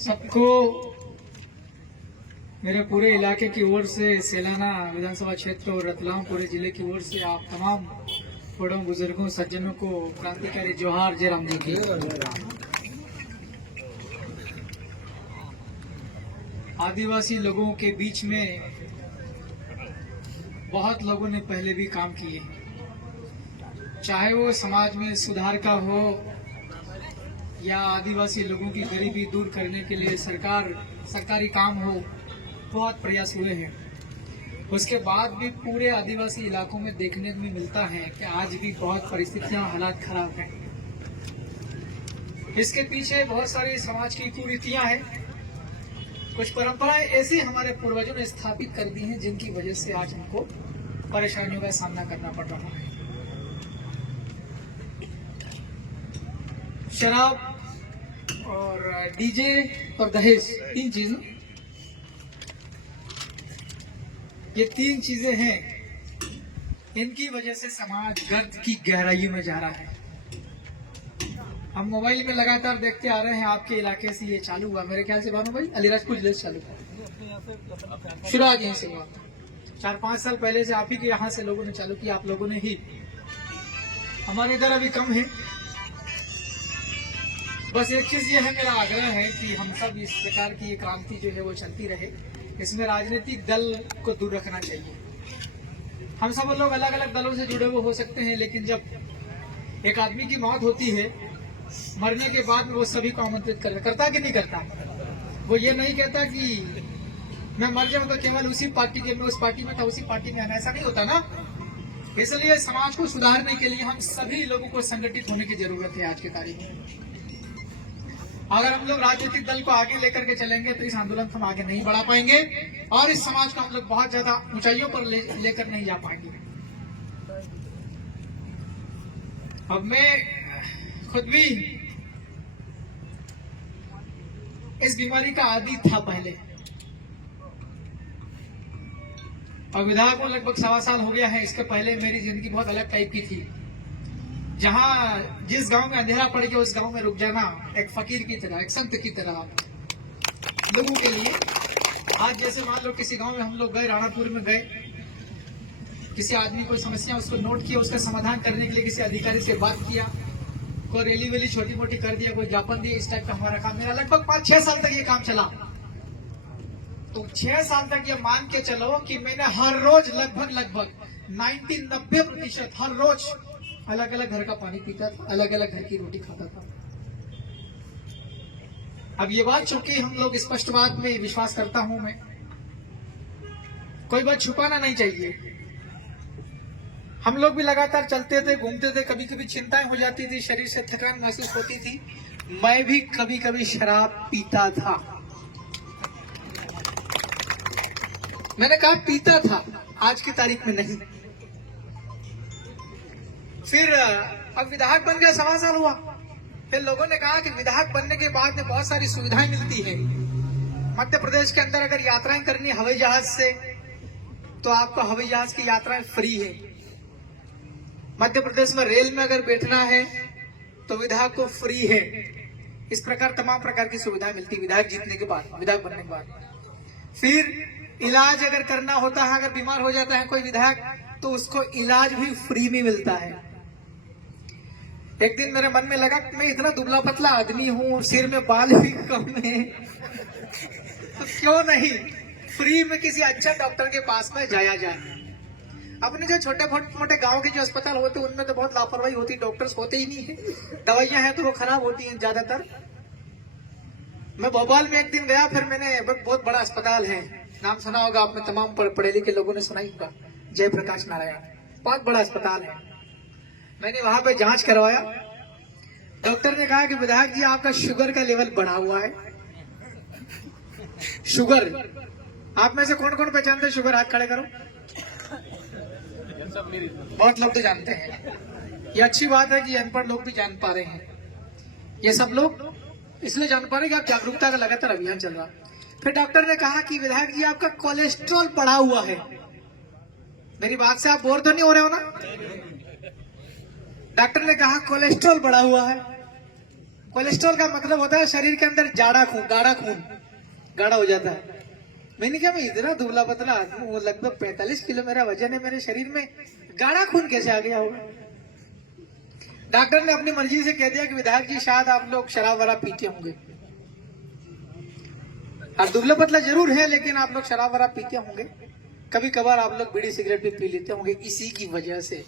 सबको मेरे पूरे इलाके की ओर से, सेलाना विधानसभा क्षेत्र और रतलाम पूरे जिले की ओर से आप तमाम बड़ों बुजुर्गों सज्जनों को क्रांतिकारी जोहार जय राम जी की। आदिवासी लोगों के बीच में बहुत लोगों ने पहले भी काम किए, चाहे वो समाज में सुधार का हो या आदिवासी लोगों की गरीबी दूर करने के लिए सरकारी काम हो, बहुत प्रयास हुए हैं। उसके बाद भी पूरे आदिवासी इलाकों में देखने में मिलता है कि आज भी बहुत परिस्थितियां, हालात खराब हैं। इसके पीछे बहुत सारी समाज की कुरीतियां हैं, कुछ परंपराएं ऐसी हमारे पूर्वजों ने स्थापित कर दी हैं जिनकी वजह से आज हमको परेशानियों का सामना करना पड़ रहा है। शराब और डीजे और दहेज, तीन चीज, ये तीन चीजें हैं, इनकी वजह से समाज गर्त की गहराइयों में जा रहा है। हम मोबाइल में लगातार देखते आ रहे हैं, आपके इलाके से ये चालू हुआ मेरे ख्याल से भानु भाई, अलीराजपुर जिले से चालू हुआ, शुरुआत यहीं से हुआ। 4-5 साल पहले से आप ही के यहाँ से लोगों ने चालू किया, आप लोगों ने ही। हमारे इधर अभी कम है। बस एक चीज ये है, मेरा आग्रह है कि हम सब इस प्रकार की क्रांति जो है वो चलती रहे। इसमें राजनीतिक दल को दूर रखना चाहिए। हम सब लोग अलग अलग दलों से जुड़े हुए हो सकते हैं, लेकिन जब एक आदमी की मौत होती है, मरने के बाद में वो सभी को आमंत्रित करता कि नहीं करता। वो ये नहीं कहता कि मैं मर जाऊं तो केवल उसी पार्टी के, मैं उस पार्टी में था उसी पार्टी में आना, ऐसा नहीं होता ना। इसलिए समाज को सुधारने के लिए हम सभी लोगों को संगठित होने की जरूरत है आज की तारीख में। अगर हम लोग राजनीतिक दल को आगे लेकर के चलेंगे तो इस आंदोलन को हम आगे नहीं बढ़ा पाएंगे और इस समाज को हम लोग बहुत ज्यादा ऊंचाइयों पर लेकर नहीं जा पाएंगे। अब मैं खुद भी इस बीमारी का आदी था पहले, और विधायक को लगभग 1.25 साल हो गया है। इसके पहले मेरी जिंदगी बहुत अलग टाइप की थी, जहां जिस गांव में अंधेरा पड़ गया उस गांव में रुक जाना एक फकीर की तरह, एक संत की तरह लोगों के लिए। आज जैसे मान लो किसी गांव में हम लोग गए, राणापुर में गए, किसी आदमी कोई समस्या उसको नोट किया, उसका समाधान करने के लिए किसी अधिकारी से बात किया, कोई रैली वेली छोटी मोटी कर दिया, कोई ज्ञापन दिया, इस टाइप का हमारा काम। मेरा लगभग 5-6 साल तक ये काम चला। तो 6 साल तक ये मान के चलो कि मैंने हर रोज लगभग 90-90% हर रोज अलग अलग घर का पानी पीता था, अलग अलग घर की रोटी खाता था। अब ये बात चूंकि हम लोग स्पष्ट बात में विश्वास करता हूं मैं, कोई बात छुपाना नहीं चाहिए। हम लोग भी लगातार चलते थे, घूमते थे, कभी कभी चिंताएं हो जाती थी, शरीर से थकान महसूस होती थी। मैं भी कभी कभी शराब पीता था। मैंने कहा पीता था, आज की तारीख में नहीं। फिर अब विधायक बन गया, 1.25 साल हुआ। फिर लोगों ने कहा कि विधायक बनने के बाद में बहुत सारी सुविधाएं मिलती है। मध्य प्रदेश के अंदर अगर यात्राएं करनी हवाई जहाज से तो आपको हवाई जहाज की यात्राएं फ्री है। मध्य प्रदेश में रेल में अगर बैठना है तो विधायक को फ्री है। इस प्रकार तमाम प्रकार की सुविधाएं मिलती है विधायक जीतने के बाद, विधायक बनने के बाद। फिर इलाज अगर करना होता है, अगर बीमार हो जाता है कोई विधायक तो उसको इलाज भी फ्री में मिलता है। एक दिन मेरे मन में लगा कि मैं इतना दुबला पतला आदमी हूँ, सिर में बाल भी कम है, तो क्यों नहीं फ्री में किसी अच्छा डॉक्टर के पास में जाया जाए। अपने जो छोटे मोटे गांव के जो अस्पताल होते हैं उनमें तो बहुत लापरवाही होती, डॉक्टर्स होते ही नहीं है, दवाइयां हैं तो वो खराब होती हैं ज्यादातर। मैं भोपाल में एक दिन गया, फिर मैंने बहुत बड़ा अस्पताल है, नाम सुना होगा आपने, तमाम पढ़े लिखे लोगों ने सुना ही होगा, जयप्रकाश नारायण, बहुत बड़ा अस्पताल है। मैंने वहां पे जांच करवाया। डॉक्टर ने कहा कि विधायक जी आपका शुगर का लेवल बढ़ा हुआ है। शुगर, आप में से कौन कौन पहचानते हैं शुगर? हाथ खड़े करो। बहुत लोग तो जानते हैं, ये अच्छी बात है कि अनपढ़ लोग भी जान पा रहे हैं। ये सब लोग इसलिए जान पा रहे हैं कि आप जागरूकता का लगातार अभियान चल रहा है। फिर डॉक्टर ने कहा कि विधायक जी आपका कोलेस्ट्रॉल बढ़ा हुआ है। मेरी बात से आप बोर तो नहीं हो रहे हो ना? डॉक्टर ने कहा कोलेस्ट्रॉल बढ़ा हुआ है। कोलेस्ट्रॉल का मतलब होता है शरीर के अंदर जाड़ा खून, गाढ़ा खून, गाढ़ा हो जाता है। मैंने कहा मैं इतना दुबला पतला आदमी हूँ, लगभग 45 किलो मेरा वजन है, मेरे शरीर में गाढ़ा खून कैसे आ गया होगा? डॉक्टर ने अपनी मर्जी से कह दिया कि विधायक जी शायद आप लोग शराब वराब पीते होंगे, और दुबला पतला जरूर है लेकिन आप लोग शराब वराब पीते होंगे, कभी कभार आप लोग बीड़ी सिगरेट भी पी लेते होंगे इसी की वजह से।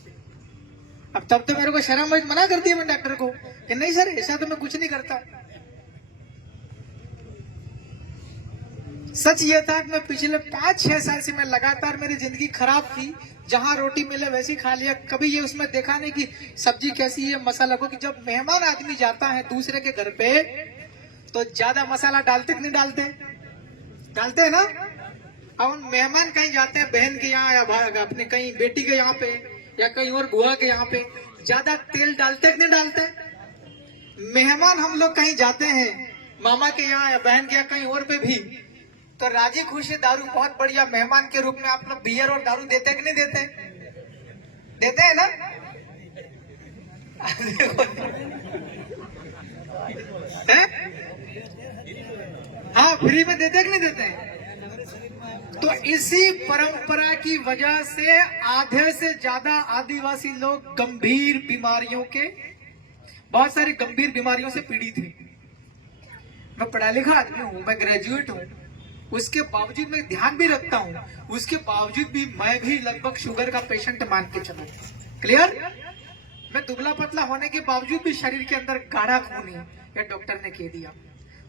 अब तब तो मेरे को शर्म मना कर दिया मैं डॉक्टर को कि नहीं सर ऐसा तो मैं कुछ नहीं करता। सच ये था कि मैं पिछले 5-6 साल से मैं लगातार मेरी जिंदगी खराब थी, जहां रोटी मिले वैसी खा लिया, कभी ये उसमें देखा नहीं कि सब्जी कैसी है, मसाला को, कि जब मेहमान आदमी जाता है दूसरे के घर पे तो ज्यादा मसाला डालते कि नहीं डालते? डालते हैं ना। अब मेहमान कहीं जाते हैं बहन के यहाँ या अपने कहीं बेटी के यहाँ पे या कहीं और बुआ के यहाँ पे, ज्यादा तेल डालते कि नहीं डालते? मेहमान हम लोग कहीं जाते हैं मामा के यहाँ या बहन के यहाँ कहीं और पे भी, तो राजी खुशी दारू बहुत बढ़िया मेहमान के रूप में आप लोग बियर और दारू देते कि नहीं देते? देते हैं ना। हाँ, फ्री में देते कि नहीं देते? तो इसी परंपरा की वजह से आधे से ज्यादा आदिवासी लोग गंभीर बीमारियों के, बहुत सारी गंभीर बीमारियों से पीड़ित हैं। मैं पढ़ा लिखा आदमी हूँ, मैं ग्रेजुएट हूँ, उसके बावजूद मैं ध्यान भी रखता हूँ, उसके बावजूद भी मैं भी लगभग शुगर का पेशेंट मान के चलूं। क्लियर? मैं दुबला पतला होने के बावजूद भी शरीर के अंदर गाढ़ा खून है, ये डॉक्टर ने कह दिया।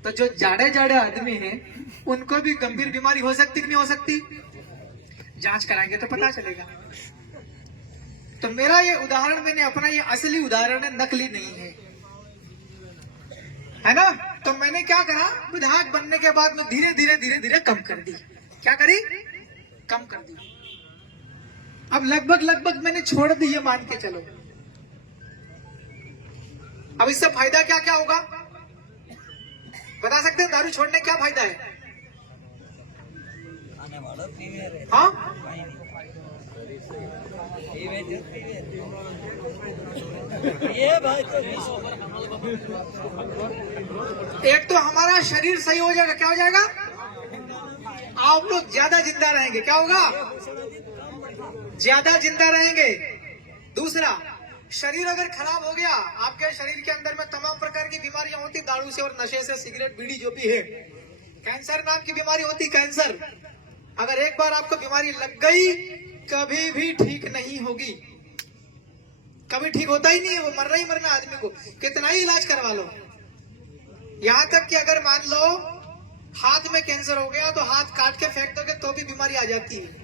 तो जो जाड़े जाड़े आदमी हैं उनको भी गंभीर बीमारी हो सकती कि नहीं हो सकती? जांच कराएंगे तो पता चलेगा। तो मेरा ये उदाहरण मैंने अपना, ये असली उदाहरण है, नकली नहीं है ना। तो मैंने क्या करा, विधायक बनने के बाद में धीरे धीरे कम कर दी। क्या करी? कम कर दी। अब लगभग मैंने छोड़ दी, ये मान के चलो। अब इससे फायदा क्या क्या होगा बता सकते हैं? दारू छोड़ने क्या फायदा है? हाँ, एक तो हमारा शरीर सही हो जाएगा। क्या हो जाएगा? आप लोग ज्यादा जिंदा रहेंगे। क्या होगा? ज्यादा जिंदा रहेंगे। दूसरा, शरीर अगर खराब हो गया, आपके शरीर के अंदर में तमाम प्रकार की बीमारियां होती, दारू से और नशे से, सिगरेट बीड़ी जो भी है, कैंसर नाम की बीमारी होती, कैंसर। अगर एक बार आपको बीमारी लग गई कभी भी ठीक नहीं होगी, कभी ठीक होता ही नहीं है, वो मरना ही मरना आदमी को, कितना ही इलाज करवा लो। यहां तक कि अगर मान लो हाथ में कैंसर हो गया तो हाथ काट के फेंक दोगे तो भी बीमारी आ जाती है।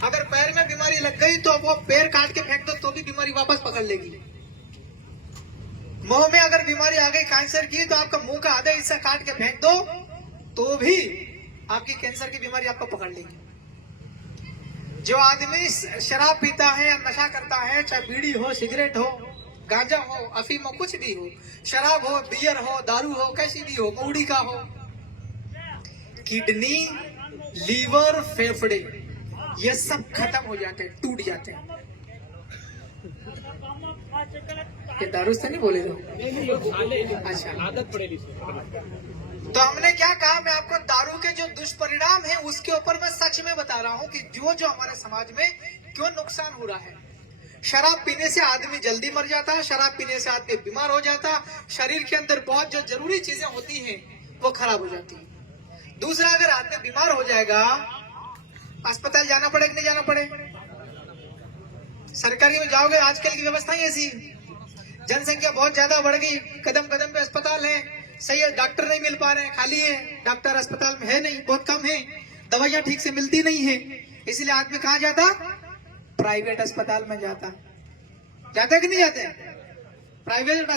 अगर पैर में बीमारी लग गई तो वो पैर काट के फेंक दो तो भी बीमारी वापस पकड़ लेगी। मुंह में अगर बीमारी आ गई कैंसर की तो आपका मुंह का आधा हिस्सा काट के फेंक दो तो भी आपकी कैंसर की बीमारी आपको पकड़ लेगी। जो आदमी शराब पीता है या नशा करता है, चाहे बीड़ी हो, सिगरेट हो, गांजा हो, अफीम हो, कुछ भी हो, शराब हो, बियर हो, दारू हो, कैसी भी हो, मौड़ी का हो, किडनी, लीवर, फेफड़े, ये सब खत्म हो जाते हैं, टूट जाते हैं। ये दारू से नहीं बोले तो अच्छा, आदत पड़ेगी। तो हमने क्या कहा, मैं आपको दारू के जो दुष्परिणाम है उसके ऊपर मैं सच में बता रहा हूँ कि जो हमारे समाज में क्यों नुकसान हो रहा है। शराब पीने से आदमी जल्दी मर जाता है, शराब पीने से आदमी बीमार हो जाता है, शरीर के अंदर बहुत जो जरूरी चीजें होती हैं वो खराब हो जाती है। दूसरा, अगर आदमी बीमार हो जाएगा अस्पताल जाना पड़े कि नहीं जाना पड़े? सरकारी में जाओगे, आजकल की व्यवस्था ही ऐसी, जनसंख्या बहुत ज्यादा बढ़ गई, कदम कदम पे अस्पताल है, सही है, डॉक्टर नहीं मिल पा रहे हैं, खाली है डॉक्टर, अस्पताल में है नहीं, बहुत कम है, दवाइयां ठीक से मिलती नहीं है, इसलिए आदमी कहाँ जाता? प्राइवेट अस्पताल में जाता। जाते कि नहीं जाते? प्राइवेट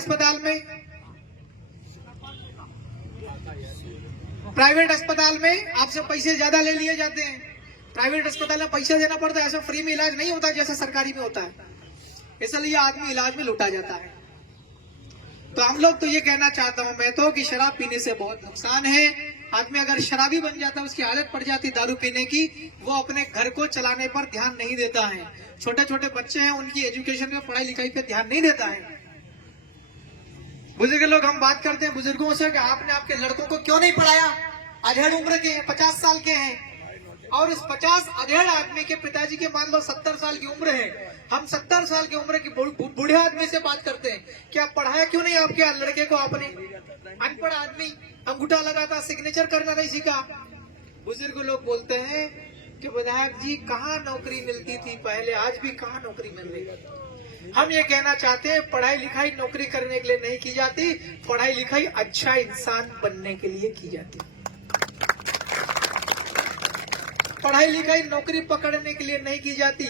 अस्पताल में आपसे पैसे ज्यादा ले लिए जाते हैं। प्राइवेट अस्पताल में पैसा देना पड़ता है, ऐसा फ्री में इलाज नहीं होता जैसा सरकारी में होता है, इसलिए आदमी इलाज में लुटा जाता है। तो हम लोग तो ये कहना चाहता हूं मैं तो कि शराब पीने से बहुत नुकसान है। आदमी अगर शराबी बन जाता है, उसकी आदत पड़ जाती दारू पीने की, वो अपने घर को चलाने पर ध्यान नहीं देता है। छोटे छोटे बच्चे हैं, उनकी एजुकेशन में, पढ़ाई लिखाई पे ध्यान नहीं देता है, बुजुर्ग लोग हम बात करते हैं बुजुर्गों से कि आपने आपके लड़कों को क्यों नहीं पढ़ाया, अधेड़ उम्र के हैं, 50 साल के हैं, और इस 50 अधेड़ आदमी के पिताजी के मान लो 70 साल की उम्र है, हम 70 साल की उम्र की बूढ़े आदमी से बात करते हैं, क्या पढ़ाया क्यों नहीं आपके लड़के को आपने? अनपढ़ आदमी अंगूठा लगाता, सिग्नेचर करना नहीं सीखा। बुजुर्ग लोग बोलते हैं कि विधायक जी कहाँ नौकरी मिलती थी पहले, आज भी कहाँ नौकरी मिल रही है। हम ये कहना चाहते हैं पढ़ाई लिखाई नौकरी करने के लिए नहीं की जाती, पढ़ाई लिखाई अच्छा इंसान बनने के लिए की जाती। पढ़ाई लिखाई नौकरी पकड़ने के लिए नहीं की जाती।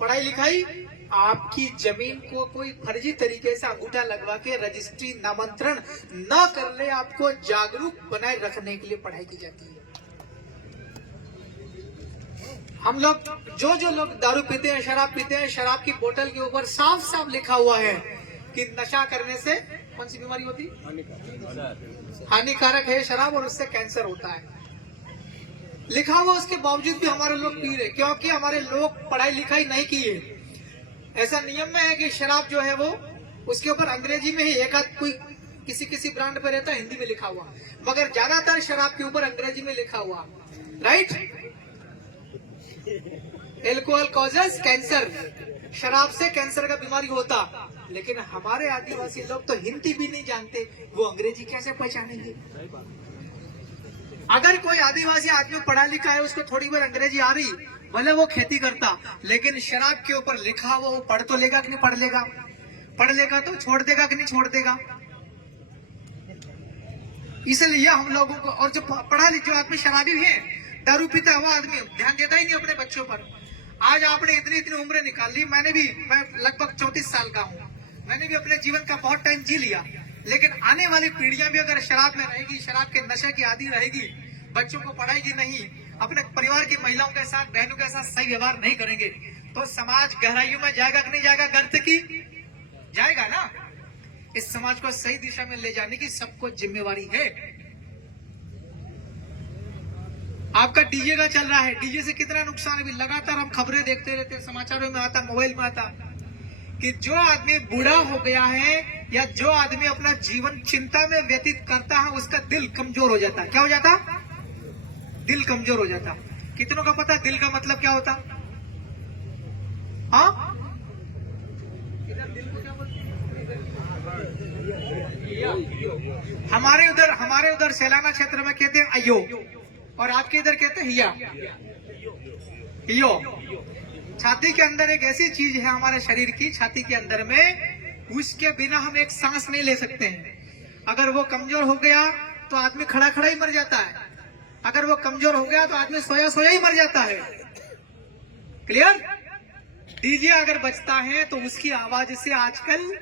पढ़ाई लिखाई आपकी जमीन को कोई फर्जी तरीके से अंगूठा लगवा के रजिस्ट्री नामांतरण न कर ले, आपको जागरूक बनाए रखने के लिए पढ़ाई की जाती है। हम लोग जो लोग दारू पीते हैं, शराब पीते हैं, शराब की बोतल के ऊपर साफ साफ लिखा हुआ है कि नशा करने से कौन सी बीमारी होती, हानिकारक है शराब और उससे कैंसर होता है, लिखा हुआ। उसके बावजूद भी हमारे लोग पी रहे, क्योंकि हमारे लोग पढ़ाई लिखाई नहीं किए। ऐसा नियम में है कि शराब जो है वो उसके ऊपर अंग्रेजी में ही एक आध कोई किसी ब्रांड पे रहता है, हिंदी में लिखा हुआ, मगर ज्यादातर शराब के ऊपर अंग्रेजी में लिखा हुआ, राइट। एल्कोहल कॉजेस कैंसर, शराब से कैंसर का बीमारी होता। लेकिन हमारे आदिवासी लोग तो हिंदी भी नहीं जानते, वो अंग्रेजी कैसे पहचानेंगे? अगर कोई आदिवासी आदमी पढ़ा लिखा है, उसको थोड़ी बहुत अंग्रेजी आ रही, भले वो खेती करता, लेकिन शराब के ऊपर लिखा हुआ वो पढ़ तो लेगा कि नहीं पढ़ लेगा? पढ़ लेगा तो छोड़ देगा कि नहीं छोड़ देगा? इसलिए हम लोगों को, और जो पढ़ा जो आदमी शराबी है, दारू पीता हुआ आदमी ध्यान देता ही नहीं अपने बच्चों पर। आज आपने इतनी उम्र निकाल ली, मैं लगभग 34 साल का हूँ, मैंने भी अपने जीवन का बहुत टाइम जी लिया, लेकिन आने वाली पीढ़ियां भी अगर शराब में रहेगी, शराब के नशे की आदी रहेगी, बच्चों को पढ़ाएगी नहीं, अपने परिवार की महिलाओं के साथ, बहनों के साथ सही व्यवहार नहीं करेंगे, तो समाज गहराइयों में जाएगा कि नहीं जाएगा? गर्त की जाएगा ना। इस समाज को सही दिशा में ले जाने की सबको जिम्मेवारी है। आपका डीजे का चल रहा है, डीजे से कितना नुकसान है? अभी लगातार हम खबरें देखते रहते हैं, समाचारों में आता, मोबाइल में आता, कि जो आदमी बूढ़ा हो गया है या जो आदमी अपना जीवन चिंता में व्यतीत करता है, उसका दिल कमजोर हो जाता। क्या हो जाता? दिल कमजोर हो जाता। कितनों का पता दिल का मतलब क्या होता? हाँ, दिल को क्या बोलते हैं? हमारे उधर सैलाना क्षेत्र में कहते हैं अयो, और आपके इधर कहते हैं हिया, हियो। छाती के अंदर एक ऐसी चीज है हमारे शरीर की, छाती के अंदर में, उसके बिना हम एक सांस नहीं ले सकते हैं। अगर वो कमजोर हो गया तो आदमी खड़ा खड़ा ही मर जाता है, अगर वो कमजोर हो गया तो आदमी सोया सोया ही मर जाता है। क्लियर? डीजे अगर बजता है तो उसकी आवाज से आजकल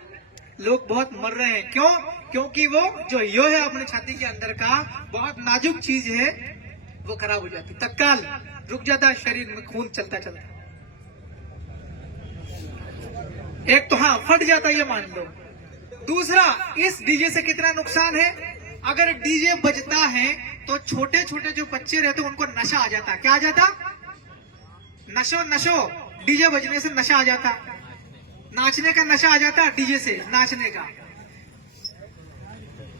लोग बहुत मर रहे हैं। क्यों? क्योंकि वो जो यो है अपने छाती के अंदर का, बहुत नाजुक चीज है, वो खराब हो जाती, तत्काल रुक जाता है शरीर में खून चलता चलता। एक तो हाँ फट जाता है, ये मान लो। दूसरा, इस डीजे से कितना नुकसान है? अगर डीजे बजता है तो छोटे छोटे जो बच्चे रहते हैं उनको नशा आ जाता। क्या आ जाता? नशो। डीजे बजने से नशा आ जाता, नाचने का नशा आ जाता, डीजे से नाचने का।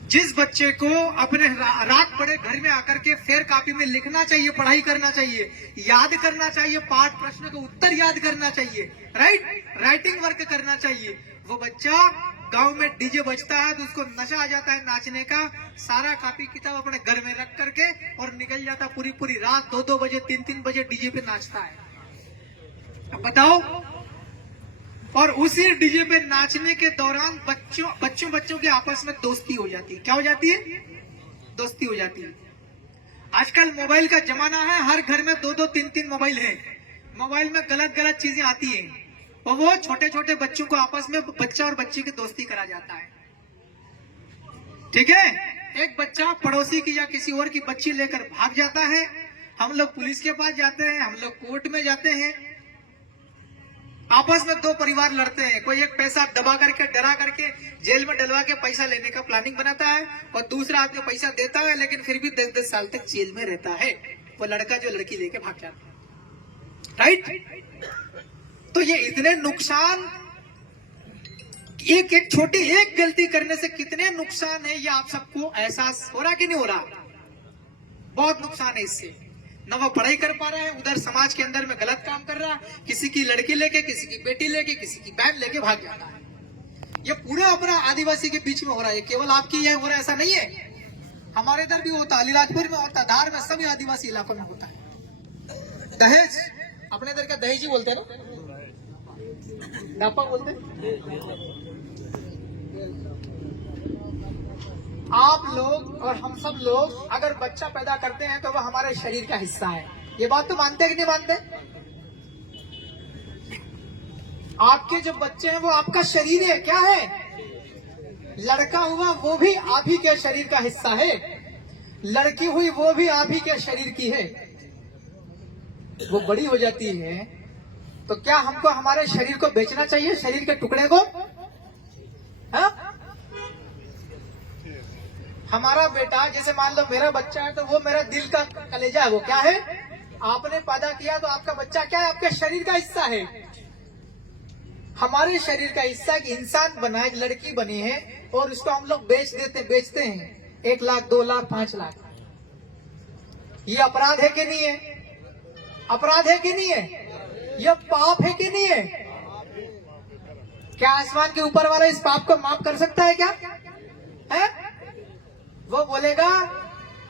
जिस बच्चे को अपने रात पड़े घर में आकर के फेर कापी में लिखना चाहिए, पढ़ाई करना चाहिए, याद करना चाहिए, पाठ प्रश्न का उत्तर याद करना चाहिए, राइटिंग वर्क करना चाहिए, वो बच्चा गांव में डीजे बजता है तो उसको नशा आ जाता है नाचने का, सारा कापी किताब अपने घर में रख करके और निकल जाता, पूरी रात 2-2 बजे 3-3 बजे डीजे पे नाचता है। अब बताओ, और उसी डीजे पे नाचने के दौरान बच्चों के आपस में दोस्ती हो जाती है। क्या हो जाती है? दोस्ती हो जाती है। आजकल मोबाइल का जमाना है, हर घर में 2-2 3-3 मोबाइल है, मोबाइल में गलत चीजें आती हैं, और वो छोटे छोटे बच्चों को आपस में, बच्चा और बच्ची की दोस्ती करा जाता है। ठीक है? एक बच्चा पड़ोसी की या किसी और की बच्ची लेकर भाग जाता है, हम लोग पुलिस के पास जाते हैं, हम लोग कोर्ट में जाते हैं, आपस में 2 परिवार लड़ते हैं, कोई एक पैसा दबा करके डरा करके जेल में डलवा के पैसा लेने का प्लानिंग बनाता है, और दूसरा आदमी पैसा देता है लेकिन फिर भी 10-10 साल तक जेल में रहता है, वो लड़का जो लड़की लेके भाग जाता है। राइट? तो ये इतने नुकसान एक एक छोटी एक गलती करने से कितने नुकसान है, ये आप सबको एहसास हो रहा कि नहीं हो रहा? बहुत नुकसान है इससे। न वो पढ़ाई कर पा रहा है, उधर समाज के अंदर में गलत काम कर रहा, किसी की लड़की लेके, किसी की बेटी लेके, किसी की बहन लेके भाग जाता है। ये पूरा अपना आदिवासी के बीच में हो रहा है, केवल आपकी यह हो रहा है ऐसा नहीं है, हमारे इधर भी होता है, अलीराजपुर में होता है, धार में, सभी आदिवासी इलाकों में होता है। दहेज, अपने इधर का दहेज ही बोलते हैं ना, डापा बोलते हैं। आप लोग और हम सब लोग अगर बच्चा पैदा करते हैं तो वह हमारे शरीर का हिस्सा है। ये बात तो मानते हैं कि नहीं मानते? आपके जो बच्चे हैं वो आपका शरीर है, क्या है? लड़का हुआ वो भी आप ही के शरीर का हिस्सा है, लड़की हुई वो भी आप ही के शरीर की है। वो बड़ी हो जाती है तो क्या हमको हमारे शरीर को बेचना चाहिए, शरीर के टुकड़े को? हा? हमारा बेटा, जैसे मान लो मेरा बच्चा है तो वो मेरा दिल का कलेजा है, वो क्या है? आपने पैदा किया तो आपका बच्चा क्या है? आपके शरीर का हिस्सा है। हमारे शरीर का हिस्सा एक इंसान बना है, लड़की बनी है और उसको हम लोग बेचते हैं 1 लाख 2 लाख 5 लाख। ये अपराध है कि नहीं है? अपराध है कि नहीं है? ये पाप है कि नहीं है? क्या आसमान के ऊपर वाला इस पाप को माफ कर सकता है क्या? है? वो बोलेगा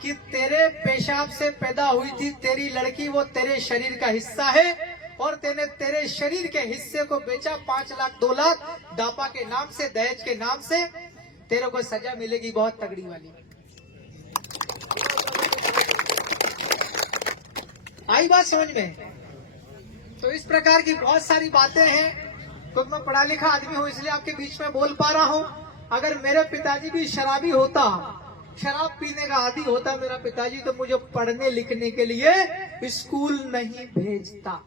कि तेरे पेशाब से पैदा हुई थी तेरी लड़की, वो तेरे शरीर का हिस्सा है और तेने तेरे शरीर के हिस्से को बेचा 5 लाख 2 लाख दापा के नाम से, दहेज के नाम से, तेरे को सजा मिलेगी बहुत तगड़ी वाली। आई बात समझ में? तो इस प्रकार की बहुत सारी बातें हैं। तो मैं पढ़ा लिखा आदमी हूं इसलिए आपके बीच में बोल पा रहा हूं। अगर मेरे पिताजी भी शराबी होता, शराब पीने का आदी होता मेरा पिताजी, तो मुझे पढ़ने लिखने के लिए स्कूल नहीं भेजता।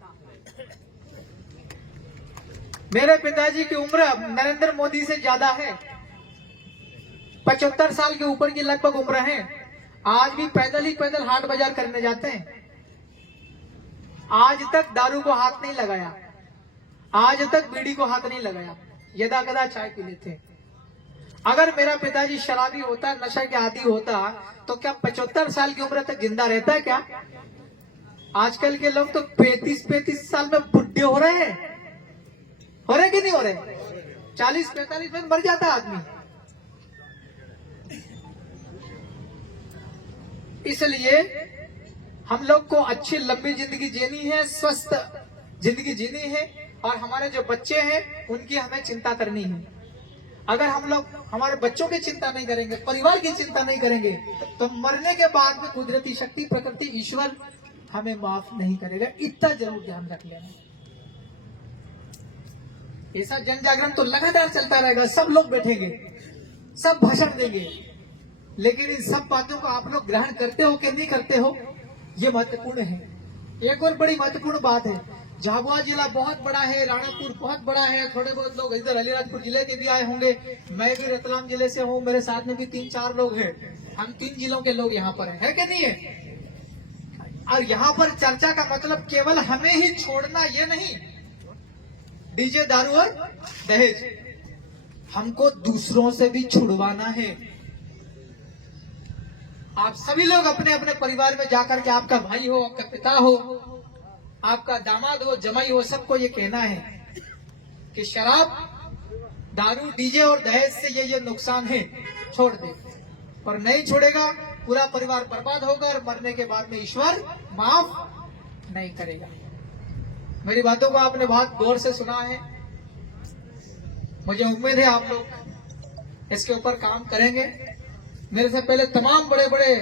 मेरे पिताजी की उम्र नरेंद्र मोदी से ज्यादा है, 75 साल के ऊपर की लगभग उम्र है। आज भी पैदल हाट बाजार करने जाते हैं। आज तक दारू को हाथ नहीं लगाया, आज तक बीड़ी को हाथ नहीं लगाया, यदा कदा चाय पी लेते। अगर मेरा पिताजी शराबी होता, नशा के आदी होता, तो क्या 75 साल की उम्र तक जिंदा रहता है क्या? आजकल के लोग तो 35 साल में बुढ़े हो रहे हैं। हो रहे कि नहीं हो रहे? 40-45 में मर जाता आदमी। इसलिए हम लोग को अच्छी लंबी जिंदगी जीनी है, स्वस्थ जिंदगी जीनी है, और हमारे जो बच्चे हैं उनकी हमें चिंता करनी है। अगर हम लोग हमारे बच्चों की चिंता नहीं करेंगे, परिवार की चिंता नहीं करेंगे, तो मरने के बाद में कुदरती शक्ति, प्रकृति, ईश्वर हमें माफ नहीं करेगा। इतना जरूर ध्यान रख लेना। ऐसा जन जागरण तो लगातार चलता रहेगा, सब लोग बैठेंगे, सब भाषण देंगे, लेकिन इन सब बातों को आप लोग ग्रहण करते हो कि नहीं करते हो, ये महत्वपूर्ण है। एक और बड़ी महत्वपूर्ण बात है, झाबुआ जिला बहुत बड़ा है, राणापुर बहुत बड़ा है, थोड़े बहुत लोग इधर अलीराजपुर जिले के भी आए होंगे, मैं भी रतलाम जिले से हूँ, मेरे साथ में भी 3-4 लोग हैं। हम 3 जिलों के लोग यहाँ पर है कि नहीं है? और यहाँ पर चर्चा का मतलब केवल हमें ही छोड़ना ये नहीं, डीजे, दारू और दहेज, हमको दूसरों से भी छुड़वाना है। आप सभी लोग अपने अपने परिवार में जाकर के, आपका भाई हो, आपका पिता हो, आपका दामाद हो, जमाई हो, सबको ये कहना है कि शराब, दारू, डीजे और दहेज से ये नुकसान है, छोड़ दे। और नहीं छोड़ेगा पूरा परिवार बर्बाद होगा और मरने के बाद में ईश्वर माफ नहीं करेगा। मेरी बातों को आपने बहुत गौर से सुना है, मुझे उम्मीद है आप लोग इसके ऊपर काम करेंगे। मेरे से पहले तमाम बड़े बड़े